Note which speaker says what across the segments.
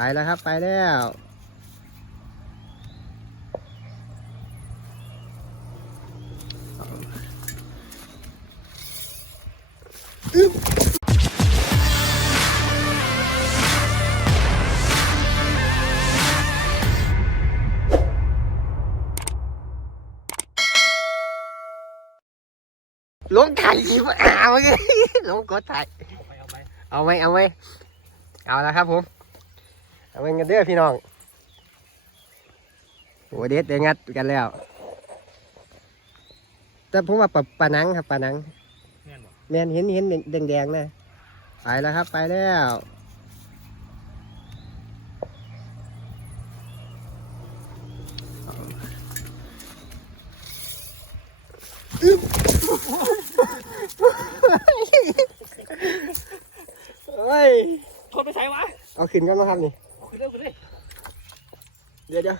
Speaker 1: ไปแล้วครับไปแล้วลงถ่ายคลิปอ้าวเอกี้ลงกดถ่าย
Speaker 2: เอาไปเอาไป
Speaker 1: เอาไหมเอาไหมเอาแล้วครับผม เอาเงินกันเด้อพี่น้องโอ้เด็ดได้งัดกันแล้ว แต่ผมว่าปลาปลาหนังครับปลาหนัง
Speaker 2: แม่นบ่
Speaker 1: แมนเห็นเห็นแดงๆนะไปแล้วครับไปแล้วอึ๊บเฮ้ย
Speaker 2: คนไปใช้วะ
Speaker 1: เอาขึ้นกันมาครับนี่
Speaker 2: ขึ้น เร็วขึ้นเลย
Speaker 1: เดี๋ยวเดี๋ยว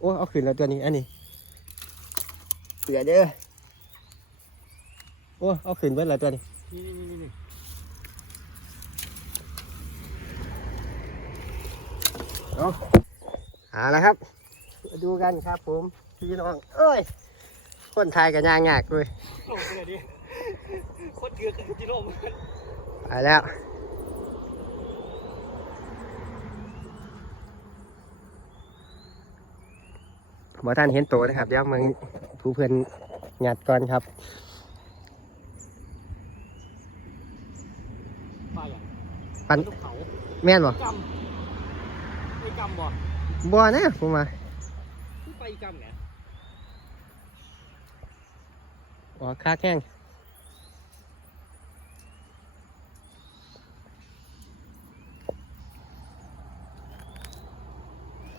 Speaker 1: โอ้เอาขึ้นแล้วตัวนี้อันนี้เสือเด้อโอ้เอาขึ้นเบิ้ลแล้วตัวนี้
Speaker 2: นี่นี่นี่นี่
Speaker 1: เอาละครับมาดูกันครับผมพี่น้องเอ้ยคนไทยกันยางยากเลย
Speaker 2: โอ้ยดิโคตรเกลือคือกิโลมัน
Speaker 1: ไปแล้ว บอท่านเห็นโตนะครับ เดี๋ยวมึงผู้เพื่อนหยัดก่อนครับ
Speaker 2: ไปอะ
Speaker 1: ปัน
Speaker 2: ลูกเขา
Speaker 1: แม่นบ่
Speaker 2: กำไปกำบ่
Speaker 1: บ่นะผมมา
Speaker 2: คือไปกำไง
Speaker 1: บ่ค่าแข้ง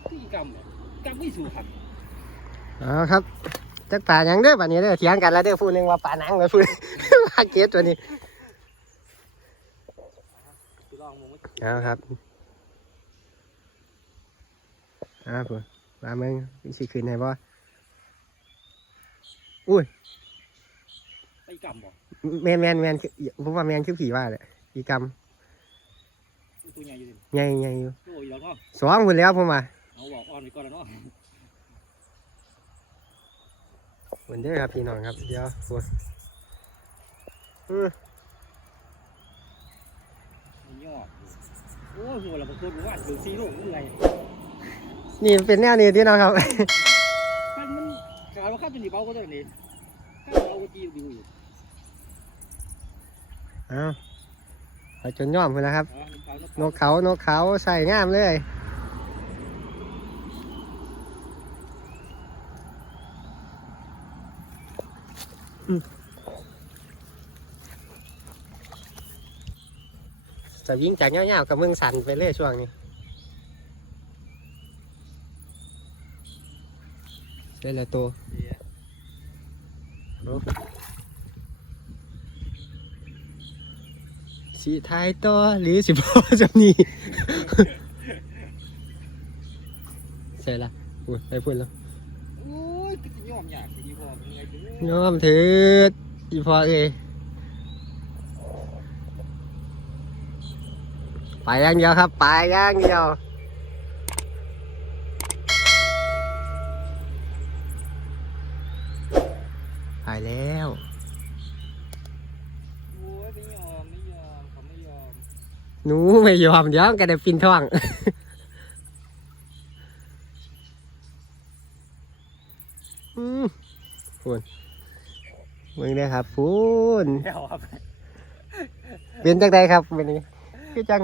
Speaker 2: คือกำเนี่ยกำไม่สู่หัก
Speaker 1: เอาครับจักป่าหยังเด้อป่านนี้เด้อเถียงกันแล้วเด้อพูดหนึงว่าป่าหนังแล้วพูด ว่าเกตตัวนี้
Speaker 2: คือลองมึง
Speaker 1: เอาครับเอาพูดมาเมืองสิคืนไหนบ่อุ้ย
Speaker 2: ไปกำบ่
Speaker 1: แมนแมนแมนคือผมว่าแมนคือผีว่าแหละผีกรรม
Speaker 2: ตัวใหญ่อยู่ดิ
Speaker 1: ใหญ่ใหญ่อยู่
Speaker 2: โอ้ยแล้วเนาะ
Speaker 1: สองคนแล้วผมว่า
Speaker 2: เอาบอกอ่อนไปก่อนแล้วเนาะ
Speaker 1: เหมือ นเด้อครับพี่น้องครับ เดี๋ยวพูดอือ
Speaker 2: มันยอดโอ้ยหัวเราเป็นคนว่าถึงซีโร่เมื่อย
Speaker 1: นี่เป็นแนวนี้ที่น้องครับ
Speaker 2: มันมันการว่าข้าจะหนีเบาก็ได้นี่ข้าเอาจีดูอยู่
Speaker 1: เอาไปจนย่อมเลยนะครับ
Speaker 2: อ๋อน
Speaker 1: นกเขา นกเขาใส่งามเลย จะวิ่งจากเงี้ยวๆกับเมืองสันไปเรื่อยช่วงนี้ได้แล้วตัวสีท้ายต่อหรือสิบพอจะมีใช่ละอุ้ยไปพูดแล้ว
Speaker 2: โอ้ยก็จะยอมอยาก
Speaker 1: ยอมเถืออีพอเอยไปอย่างเดียวครับ ไปอย่างเดียวไปแล้วหนูไม่ยอมเดี๋ยวกันได้ปินท่องอืม พูนมึงเนี่ยครับพูน
Speaker 2: เดี๋ยวครับ
Speaker 1: เป็นจังไดครับวันนี้คือจัง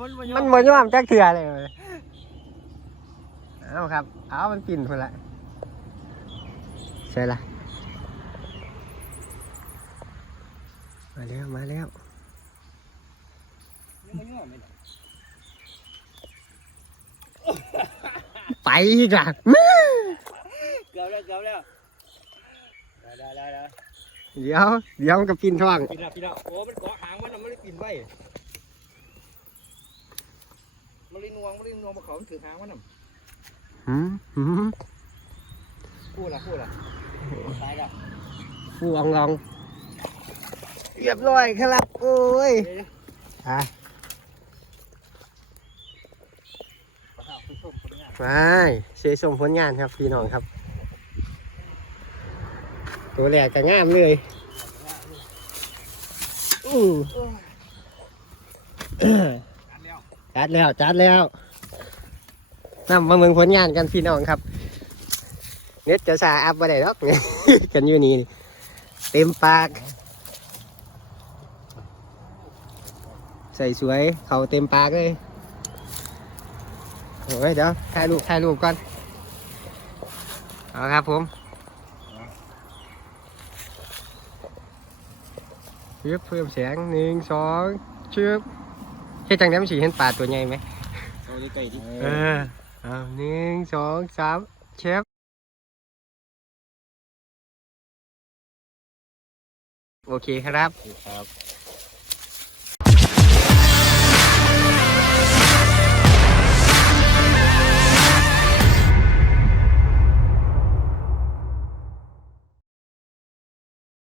Speaker 2: มันมัน
Speaker 1: มันบ่ยอมจักเถื่อเลยเว้ยเอาครับ เอามันปิ่นพุ่นละใช่ละมาแล้วมาแล้ว
Speaker 2: ยังไม่ยอมเลย
Speaker 1: ไปอีกละ
Speaker 2: เกือบแล้วเกือบแล้ว ได้ได้ได้ได้
Speaker 1: เดี๋ยว เดี๋ยวมันก็ปิ่นท่อง
Speaker 2: ปีน่ะปีน่ะโอ้มันเกาะหางมันน่ะมันเลยปีนไว้มันเลยนวงมันเลยนวงมาเขามันถือหางมันน่ะ
Speaker 1: หืมหืม
Speaker 2: พูดละพูดละตายละ
Speaker 1: ฟูอองลองเรียบร้อยครับโอ้ย
Speaker 2: เดี๋ยว
Speaker 1: อะ
Speaker 2: ชมผลงาน
Speaker 1: มาเชยชมผลงานครับพี่น้องครับ ตัวแรกก็งามเลยอู้
Speaker 2: อันแล้ว
Speaker 1: จัดแล้วจัดแล้วนำมาเมืองผลงานกันพี่น้องครับ เน็ตจะสาอัพมาได้หรอกกันอยู่นี่เต็มปาก ใส่สวยเขาเต็มปากเลยโอ้ยเดี๋ยวถ่ายรูปถ่ายรูปก่อนเอาครับผม เพิ่มเพิ่มแสงหนึ่งสองชึบเฮ็ดจังได้มันสีเห็นปลาตัวใหญ่ไหม
Speaker 2: เอาดีไก่ดิ
Speaker 1: เออเอาหนึ่งสองสามเชฟโอเคครับ
Speaker 2: ครับ